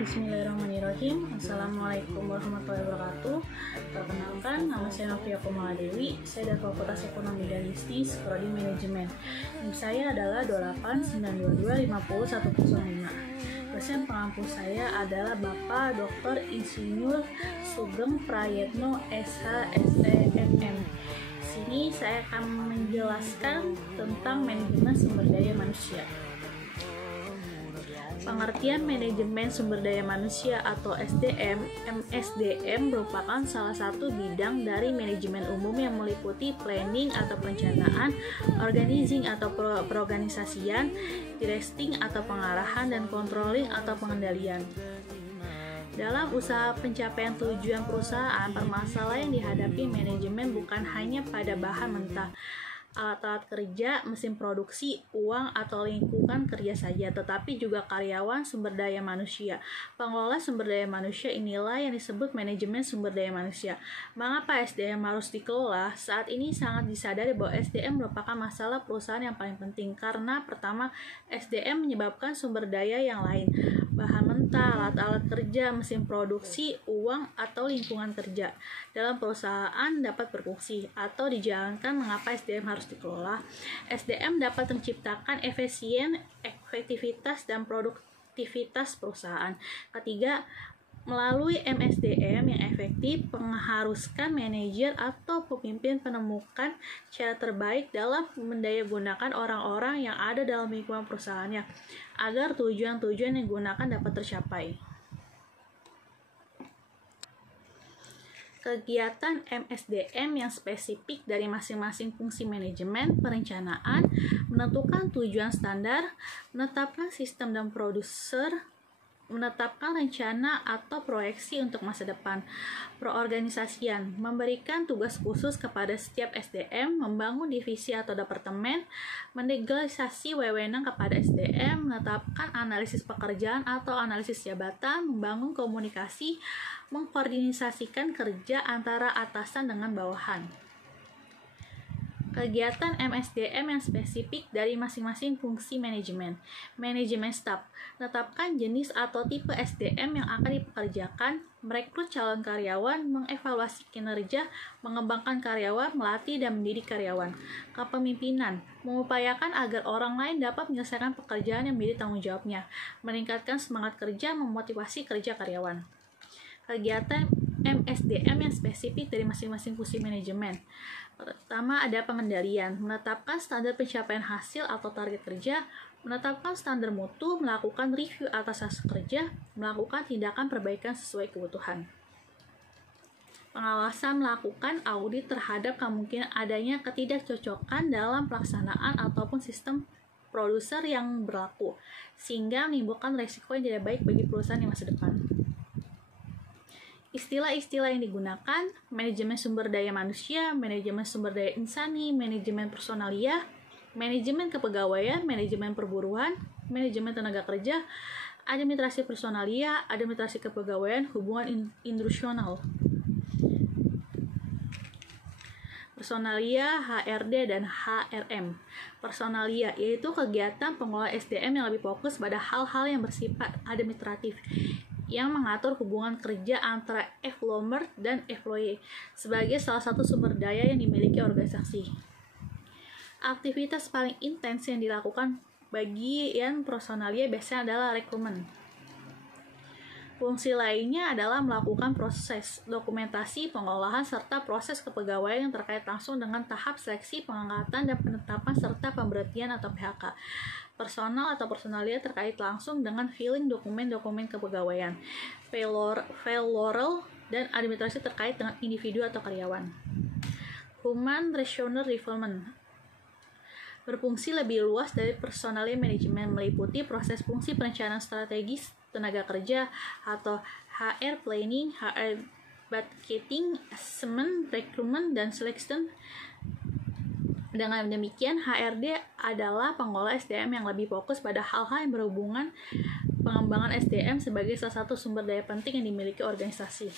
Bismillahirrahmanirrahim. Assalamualaikum warahmatullahi wabarakatuh. Perkenalkan, nama saya Novia Kumala Dewi. Saya dari Fakultas Ekonomi dan Bisnis, Prodi Manajemen. NIM saya adalah 28922501005. Dosen pengampu saya adalah Bapak Dr. Insinyur Sugeng Prayetno SHSEMM. Sini saya akan menjelaskan tentang manajemen sumber daya manusia. Pengertian manajemen sumber daya manusia atau SDM, MSDM merupakan salah satu bidang dari manajemen umum yang meliputi planning atau perencanaan, organizing atau perorganisasian, directing atau pengarahan, dan controlling atau pengendalian. Dalam usaha pencapaian tujuan perusahaan, permasalahan yang dihadapi manajemen bukan hanya pada bahan mentah, alat-alat kerja, mesin produksi, uang, atau lingkungan kerja saja, tetapi juga karyawan, sumber daya manusia. Pengelola sumber daya manusia inilah yang disebut manajemen sumber daya manusia. Mengapa SDM harus dikelola? Saat ini sangat disadari bahwa SDM merupakan masalah perusahaan yang paling penting, karena pertama, SDM menyebabkan sumber daya yang lain, bahan mentah, alat-alat kerja, mesin produksi, uang, atau lingkungan kerja dalam perusahaan dapat berfungsi atau dijalankan. Mengapa SDM harus dikelola? SDM dapat menciptakan efektivitas dan produktivitas perusahaan. Ketiga, melalui MSDM yang efektif mengharuskan manajer atau pemimpin menemukan cara terbaik dalam mendayagunakan orang-orang yang ada dalam lingkungan perusahaannya agar tujuan-tujuan yang digunakan dapat tercapai. Kegiatan MSDM yang spesifik dari masing-masing fungsi manajemen, perencanaan, menentukan tujuan standar, menetapkan sistem dan produser, menetapkan rencana atau proyeksi untuk masa depan. Perorganisasian, memberikan tugas khusus kepada setiap SDM, membangun divisi atau departemen, mendelegasi wewenang kepada SDM, menetapkan analisis pekerjaan atau analisis jabatan, membangun komunikasi, mengkoordinasikan kerja antara atasan dengan bawahan. Kegiatan MSDM yang spesifik dari masing-masing fungsi manajemen. Manajemen staff, menetapkan jenis atau tipe SDM yang akan dipekerjakan, merekrut calon karyawan, mengevaluasi kinerja, mengembangkan karyawan, melatih dan mendidik karyawan. Kepemimpinan, mengupayakan agar orang lain dapat menyelesaikan pekerjaan yang menjadi tanggung jawabnya, meningkatkan semangat kerja, memotivasi kerja karyawan. Kegiatan MSDM yang spesifik dari masing-masing fungsi manajemen. Pertama, ada pengendalian, menetapkan standar pencapaian hasil atau target kerja, menetapkan standar mutu, melakukan review atas hasil kerja, melakukan tindakan perbaikan sesuai kebutuhan. Pengawasan, melakukan audit terhadap kemungkinan adanya ketidakcocokan dalam pelaksanaan ataupun sistem produser yang berlaku, sehingga menimbulkan risiko yang tidak baik bagi perusahaan di masa depan. Istilah-istilah yang digunakan: manajemen sumber daya manusia, manajemen sumber daya insani, manajemen personalia, manajemen kepegawaian, manajemen perburuan, manajemen tenaga kerja, administrasi personalia, administrasi kepegawaian, hubungan industrial, personalia, HRD, dan HRM. Personalia yaitu kegiatan pengelola SDM yang lebih fokus pada hal-hal yang bersifat administratif, yang mengatur hubungan kerja antara employer dan employee sebagai salah satu sumber daya yang dimiliki organisasi. Aktivitas paling intens yang dilakukan bagian personalia biasanya adalah rekrutmen. Fungsi lainnya adalah melakukan proses, dokumentasi, pengolahan, serta proses kepegawaian yang terkait langsung dengan tahap seleksi, pengangkatan, dan penetapan serta pemberhentian atau PHK. Personal atau personalia terkait langsung dengan filing dokumen-dokumen kepegawaian, payroll, dan administrasi terkait dengan individu atau karyawan. Human Resource Development berfungsi lebih luas dari personalia manajemen, meliputi proses fungsi perencanaan strategis tenaga kerja atau HR planning, HR budgeting, assessment, recruitment, dan selection. Dengan demikian, HRD adalah pengelola SDM yang lebih fokus pada hal-hal yang berhubungan pengembangan SDM sebagai salah satu sumber daya penting yang dimiliki organisasi.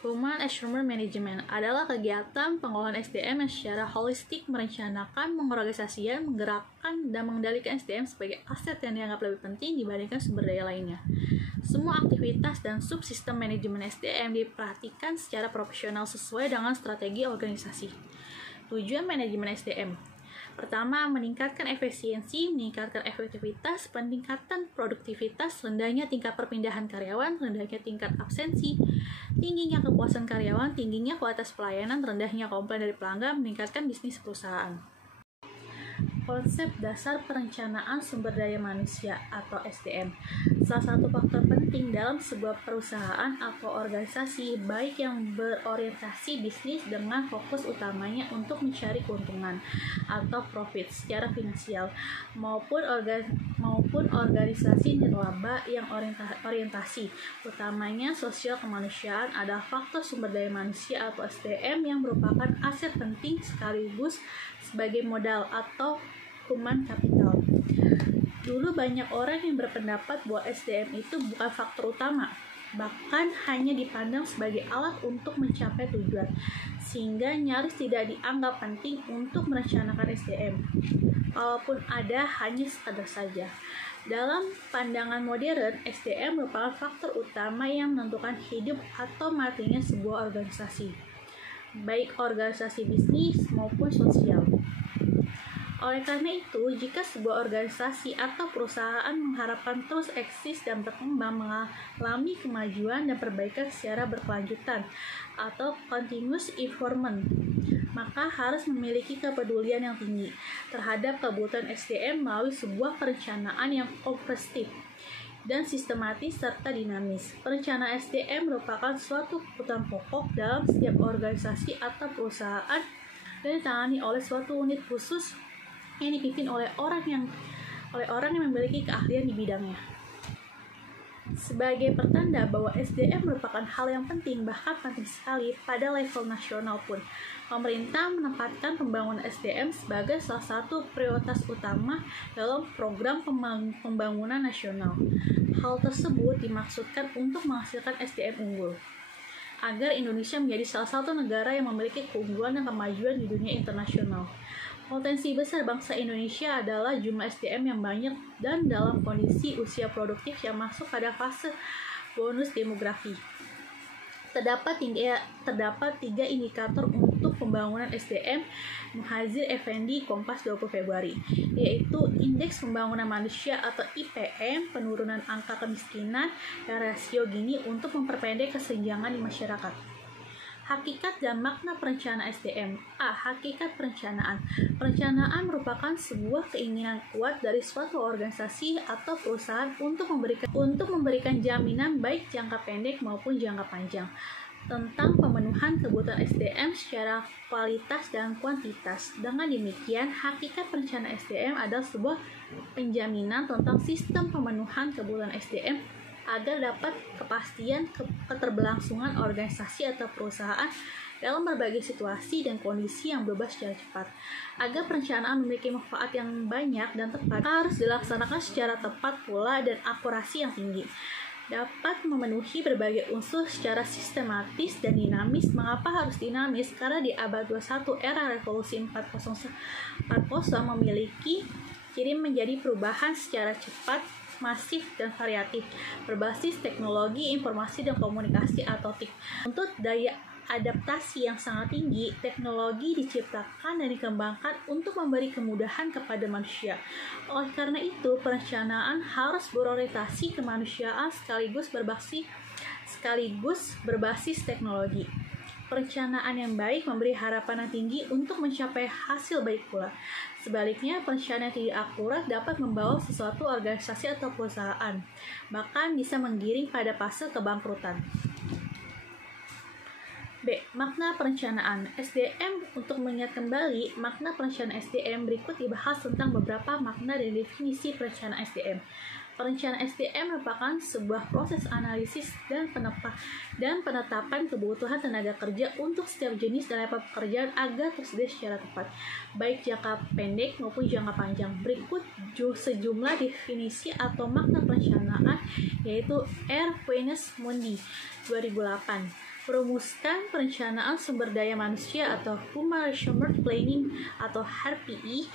Human Resource Management adalah kegiatan pengelolaan SDM yang secara holistik merencanakan, mengorganisasikan, menggerakkan, dan mengendalikan SDM sebagai aset yang dianggap lebih penting dibandingkan sumber daya lainnya. Semua aktivitas dan subsistem manajemen SDM diperhatikan secara profesional sesuai dengan strategi organisasi. Tujuan manajemen SDM: pertama, meningkatkan efisiensi, meningkatkan efektivitas, peningkatan produktivitas, rendahnya tingkat perpindahan karyawan, rendahnya tingkat absensi, tingginya kepuasan karyawan, tingginya kualitas pelayanan, rendahnya komplain dari pelanggan, meningkatkan bisnis perusahaan. Konsep dasar perencanaan sumber daya manusia atau SDM. Salah satu faktor penting dalam sebuah perusahaan atau organisasi, baik yang berorientasi bisnis dengan fokus utamanya untuk mencari keuntungan atau profit secara finansial, maupun organisasi nirlaba yang orientasi utamanya sosial kemanusiaan, adalah faktor sumber daya manusia atau SDM yang merupakan aset penting sekaligus sebagai modal atau human capital. Dulu banyak orang yang berpendapat bahwa SDM itu bukan faktor utama, bahkan hanya dipandang sebagai alat untuk mencapai tujuan, sehingga nyaris tidak dianggap penting untuk merencanakan SDM. Kalaupun ada, hanya sekadar saja. Dalam pandangan modern, SDM merupakan faktor utama yang menentukan hidup atau matinya sebuah organisasi, baik organisasi bisnis maupun sosial. Oleh karena itu, jika sebuah organisasi atau perusahaan mengharapkan terus eksis dan berkembang, mengalami kemajuan dan perbaikan secara berkelanjutan atau continuous improvement, maka harus memiliki kepedulian yang tinggi terhadap kebutuhan SDM melalui sebuah perencanaan yang komprehensif dan sistematis serta dinamis. Perencanaan SDM merupakan suatu kebutuhan pokok dalam setiap organisasi atau perusahaan dan ditangani oleh suatu unit khusus yang dipimpin oleh orang yang memiliki keahlian di bidangnya. Sebagai pertanda bahwa SDM merupakan hal yang penting, bahkan penting sekali pada level nasional pun, pemerintah menempatkan pembangunan SDM sebagai salah satu prioritas utama dalam program pembangunan nasional. Hal tersebut dimaksudkan untuk menghasilkan SDM unggul, agar Indonesia menjadi salah satu negara yang memiliki keunggulan dan kemajuan di dunia internasional. Potensi besar bangsa Indonesia adalah jumlah SDM yang banyak dan dalam kondisi usia produktif yang masuk pada fase bonus demografi. Terdapat 3 indikator untuk pembangunan SDM Muhadzir Effendi, Kompas 20 Februari, yaitu Indeks Pembangunan Manusia atau IPM, penurunan angka kemiskinan, dan rasio Gini untuk memperpendek kesenjangan di masyarakat. Hakikat dan makna perencanaan SDM. Hakikat perencanaan. Perencanaan merupakan sebuah keinginan kuat dari suatu organisasi atau perusahaan untuk memberikan jaminan baik jangka pendek maupun jangka panjang tentang pemenuhan kebutuhan SDM secara kualitas dan kuantitas. Dengan demikian, hakikat perencanaan SDM adalah sebuah penjaminan tentang sistem pemenuhan kebutuhan SDM agar dapat kepastian keterberlangsungan organisasi atau perusahaan dalam berbagai situasi dan kondisi yang berubah secara cepat. Agar perencanaan memiliki manfaat yang banyak dan tepat, harus dilaksanakan secara tepat pula dan akurasi yang tinggi. Dapat memenuhi berbagai unsur secara sistematis dan dinamis. Mengapa harus dinamis? Karena di abad 21 era revolusi 4.0 memiliki ciri menjadi perubahan secara cepat, masif, dan variatif, berbasis teknologi informasi dan komunikasi atau TIK. Untuk daya adaptasi yang sangat tinggi, teknologi diciptakan dan dikembangkan untuk memberi kemudahan kepada manusia. Oleh karena itu, perencanaan harus berorientasi kemanusiaan sekaligus berbasis teknologi. Perencanaan yang baik memberi harapan yang tinggi untuk mencapai hasil baik pula. Sebaliknya, perencanaan yang tidak akurat dapat membawa sesuatu organisasi atau perusahaan, bahkan bisa menggiring pada fase kebangkrutan. B. Makna perencanaan SDM. Untuk mengingat kembali makna perencanaan SDM, berikut dibahas tentang beberapa makna dan definisi perencanaan SDM. Perencanaan SDM merupakan sebuah proses analisis dan penetapan kebutuhan tenaga kerja untuk setiap jenis dan level pekerjaan agar tersedia secara tepat, baik jangka pendek maupun jangka panjang. Berikut sejumlah definisi atau makna perencanaan, yaitu R. Wienes Mundi 2008. Merumuskan perencanaan sumber daya manusia atau Human Resource Planning atau HRPI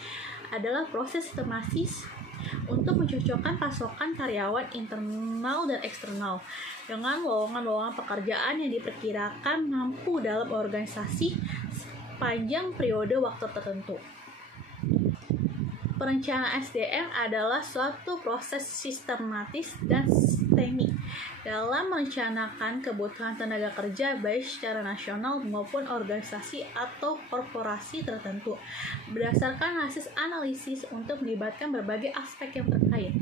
adalah proses sistematis untuk mencocokkan pasokan karyawan internal dan eksternal dengan lowongan-lowongan pekerjaan yang diperkirakan mampu dalam organisasi sepanjang periode waktu tertentu. Perencanaan SDM adalah suatu proses sistematis dan sistemik dalam merencanakan kebutuhan tenaga kerja baik secara nasional maupun organisasi atau korporasi tertentu berdasarkan hasil analisis untuk melibatkan berbagai aspek yang terkait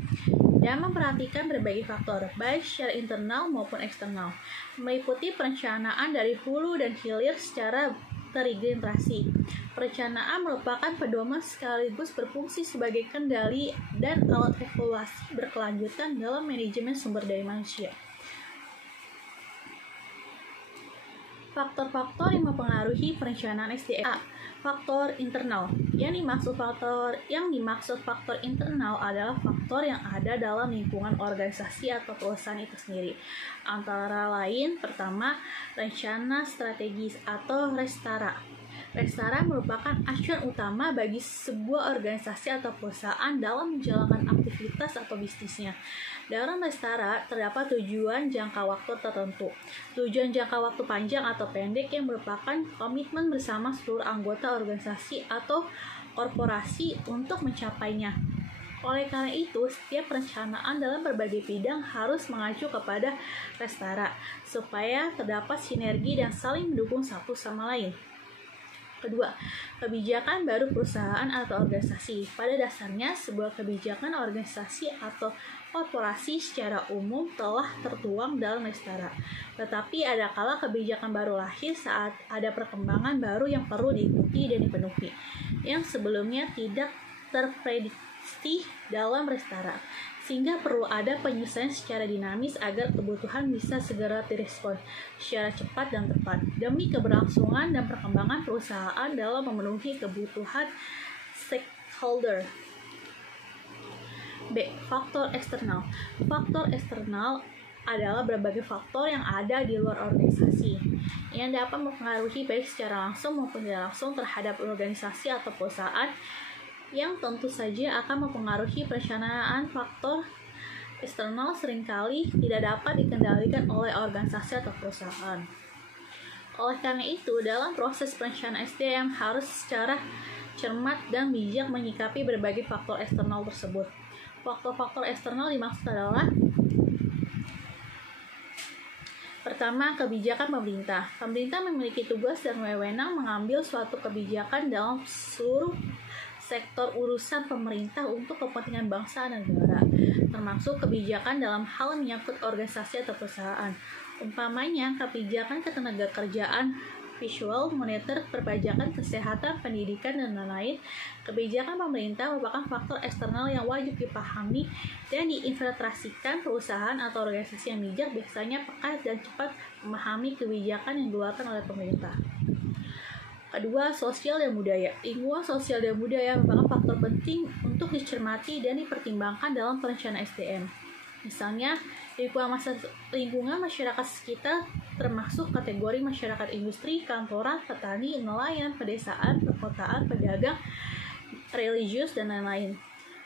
dan memperhatikan berbagai faktor baik secara internal maupun eksternal, meliputi perencanaan dari hulu dan hilir secara terintegrasi. Perencanaan merupakan pedoman sekaligus berfungsi sebagai kendali dan alat evaluasi berkelanjutan dalam manajemen sumber daya manusia. Faktor-faktor yang mempengaruhi perencanaan SDM. A. Faktor internal. Yang dimaksud faktor internal adalah faktor yang ada dalam lingkungan organisasi atau perusahaan itu sendiri. Antara lain, pertama, rencana strategis atau restara. Restara merupakan acuan utama bagi sebuah organisasi atau perusahaan dalam menjalankan aktivitas atau bisnisnya. Dalam restara terdapat tujuan jangka waktu tertentu. Tujuan jangka waktu panjang atau pendek yang merupakan komitmen bersama seluruh anggota organisasi atau korporasi untuk mencapainya. Oleh karena itu, setiap perencanaan dalam berbagai bidang harus mengacu kepada restara supaya terdapat sinergi dan saling mendukung satu sama lain. Kedua, kebijakan baru perusahaan atau organisasi. Pada dasarnya, sebuah kebijakan organisasi atau korporasi secara umum telah tertuang dalam restara. Tetapi ada kala kebijakan baru lahir saat ada perkembangan baru yang perlu diikuti dan dipenuhi, yang sebelumnya tidak terprediksi dalam restara, sehingga perlu ada penyesuaian secara dinamis agar kebutuhan bisa segera direspon secara cepat dan tepat demi keberlangsungan dan perkembangan perusahaan dalam memenuhi kebutuhan stakeholder. B. Faktor eksternal. Faktor eksternal adalah berbagai faktor yang ada di luar organisasi yang dapat mempengaruhi baik secara langsung maupun tidak langsung terhadap organisasi atau perusahaan, yang tentu saja akan mempengaruhi perencanaan. Faktor eksternal seringkali tidak dapat dikendalikan oleh organisasi atau perusahaan. Oleh karena itu, dalam proses perencanaan SDM harus secara cermat dan bijak menyikapi berbagai faktor eksternal tersebut. Faktor-faktor eksternal dimaksud adalah: pertama, kebijakan pemerintah. Pemerintah memiliki tugas dan wewenang mengambil suatu kebijakan dalam seluruh sektor urusan pemerintah untuk kepentingan bangsa dan negara, termasuk kebijakan dalam hal menyangkut organisasi atau perusahaan. Umpamanya, kebijakan ketenagakerjaan, visual, moneter, perpajakan, kesehatan, pendidikan, dan lain-lain. Kebijakan pemerintah merupakan faktor eksternal yang wajib dipahami dan diinfiltrasikan. Perusahaan atau organisasi yang bijak biasanya peka dan cepat memahami kebijakan yang dikeluarkan oleh pemerintah. Kedua, sosial dan budaya. Lingkungan sosial dan budaya merupakan faktor penting untuk dicermati dan dipertimbangkan dalam perencanaan SDM. Misalnya, lingkungan masyarakat sekitar termasuk kategori masyarakat industri, kantoran, petani, nelayan, pedesaan, perkotaan, pedagang, religius, dan lain-lain.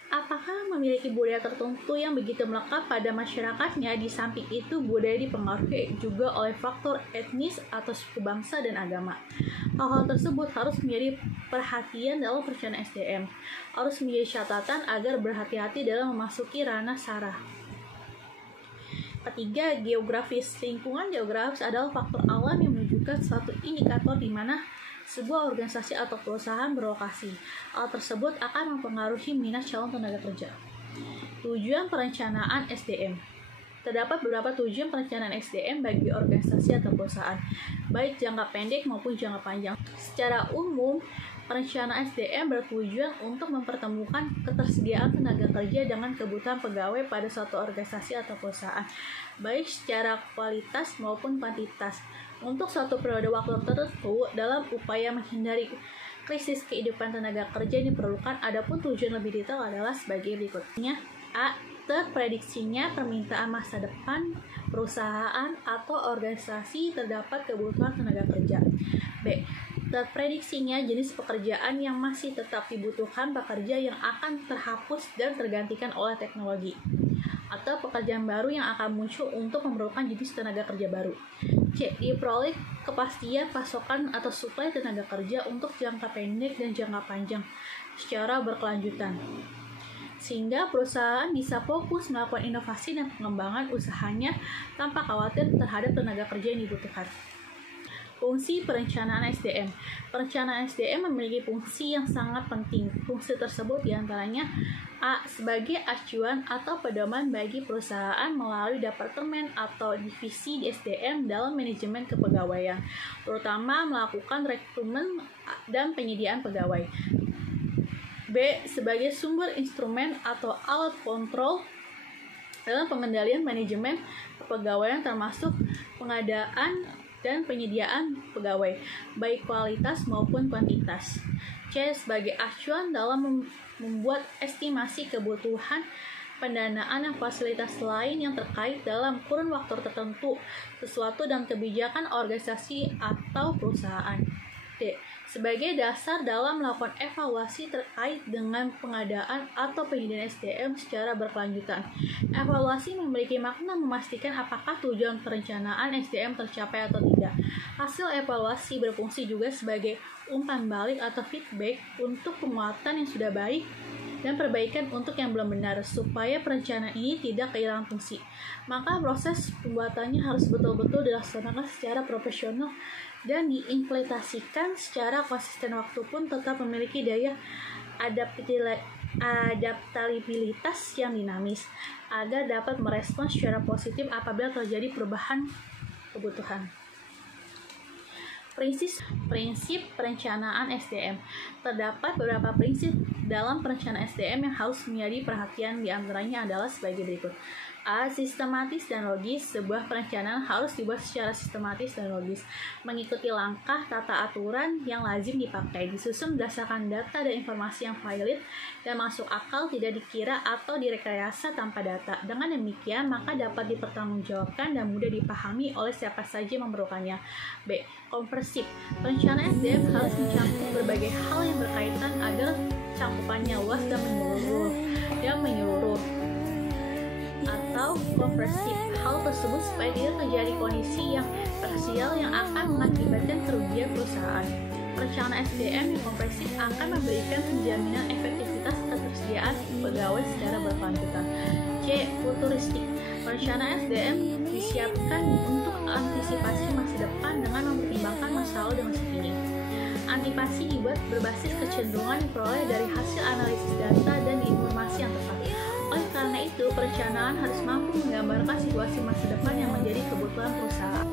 Apakah memiliki budaya tertentu yang begitu melekat pada masyarakatnya? Di samping itu, budaya dipengaruhi juga oleh faktor etnis atau suku bangsa dan agama. Hal-hal tersebut harus menjadi perhatian dalam perencanaan SDM. Harus menjadi catatan agar berhati-hati dalam memasuki ranah SARA. Ketiga, geografis. Lingkungan geografis adalah faktor alam yang menunjukkan suatu indikator di mana sebuah organisasi atau perusahaan berlokasi. Hal tersebut akan mempengaruhi minat calon tenaga kerja. Tujuan perencanaan SDM. Terdapat beberapa tujuan perencanaan SDM bagi organisasi atau perusahaan, baik jangka pendek maupun jangka panjang. Secara umum, perencanaan SDM bertujuan untuk mempertemukan ketersediaan tenaga kerja dengan kebutuhan pegawai pada suatu organisasi atau perusahaan, baik secara kualitas maupun kuantitas, untuk suatu periode waktu tertentu dalam upaya menghindari krisis kehidupan tenaga kerja yang diperlukan. Adapun tujuan lebih detail adalah sebagai berikutnya. A. Terprediksinya permintaan masa depan perusahaan atau organisasi terdapat kebutuhan tenaga kerja. B. Terprediksinya jenis pekerjaan yang masih tetap dibutuhkan pekerja yang akan terhapus dan tergantikan oleh teknologi, atau pekerjaan baru yang akan muncul untuk memerlukan jenis tenaga kerja baru. C. Diperoleh kepastian pasokan atau suplai tenaga kerja untuk jangka pendek dan jangka panjang secara berkelanjutan, sehingga perusahaan bisa fokus melakukan inovasi dan pengembangan usahanya tanpa khawatir terhadap tenaga kerja yang dibutuhkan. Fungsi perencanaan SDM. Perencanaan SDM memiliki fungsi yang sangat penting. Fungsi tersebut diantaranya: A. Sebagai acuan atau pedoman bagi perusahaan melalui departemen atau divisi SDM dalam manajemen kepegawaian, terutama melakukan rekrutmen dan penyediaan pegawai. B. Sebagai sumber instrumen atau alat kontrol dalam pengendalian manajemen kepegawaian, termasuk pengadaan dan penyediaan pegawai, baik kualitas maupun kuantitas. C. Sebagai acuan dalam membuat estimasi kebutuhan pendanaan dan fasilitas lain yang terkait dalam kurun waktu tertentu sesuatu dan kebijakan organisasi atau perusahaan. D. Sebagai dasar dalam melakukan evaluasi terkait dengan pengadaan atau penyediaan SDM secara berkelanjutan. Evaluasi memiliki makna memastikan apakah tujuan perencanaan SDM tercapai atau tidak. Hasil evaluasi berfungsi juga sebagai umpan balik atau feedback untuk penguatan yang sudah baik dan perbaikan untuk yang belum benar, supaya perencanaan ini tidak kehilangan fungsi. Maka proses pembuatannya harus betul-betul dilaksanakan secara profesional dan diimplementasikan secara konsisten. Waktu pun tetap memiliki daya adaptabilitas yang dinamis agar dapat merespons secara positif apabila terjadi perubahan kebutuhan. Prinsip perencanaan SDM. Terdapat beberapa prinsip dalam perencanaan SDM yang harus menjadi perhatian, di antaranya adalah sebagai berikut. A. Sistematis dan logis. Sebuah perencanaan harus dibuat secara sistematis dan logis, mengikuti langkah tata aturan yang lazim dipakai, disusun berdasarkan data dan informasi yang valid dan masuk akal, tidak dikira atau direkayasa tanpa data. Dengan demikian, maka dapat dipertanggungjawabkan dan mudah dipahami oleh siapa saja yang memerlukannya. B. Komprehensif. Perencanaan SDM harus mencakup berbagai hal yang berkaitan agar cakupannya luas dan menyeluruh. Atau komprehensif. Hal tersebut supaya tidak terjadi kondisi yang parsial yang akan mengakibatkan kerugian perusahaan. Perencanaan SDM yang komprehensif akan memberikan penjaminan efektivitas ketersediaan pegawai secara berkelanjutan. C. Futuristik. Perencanaan SDM disiapkan untuk antisipasi masa depan dengan mempertimbangkan masa lalu dan masa kini. Antisipasi dibuat berbasis kecenderungan diperoleh dari hasil analisis data dan informasi yang tepat. Oleh karena itu, perencanaan harus mampu menggambarkan situasi masa depan yang menjadi kebutuhan perusahaan.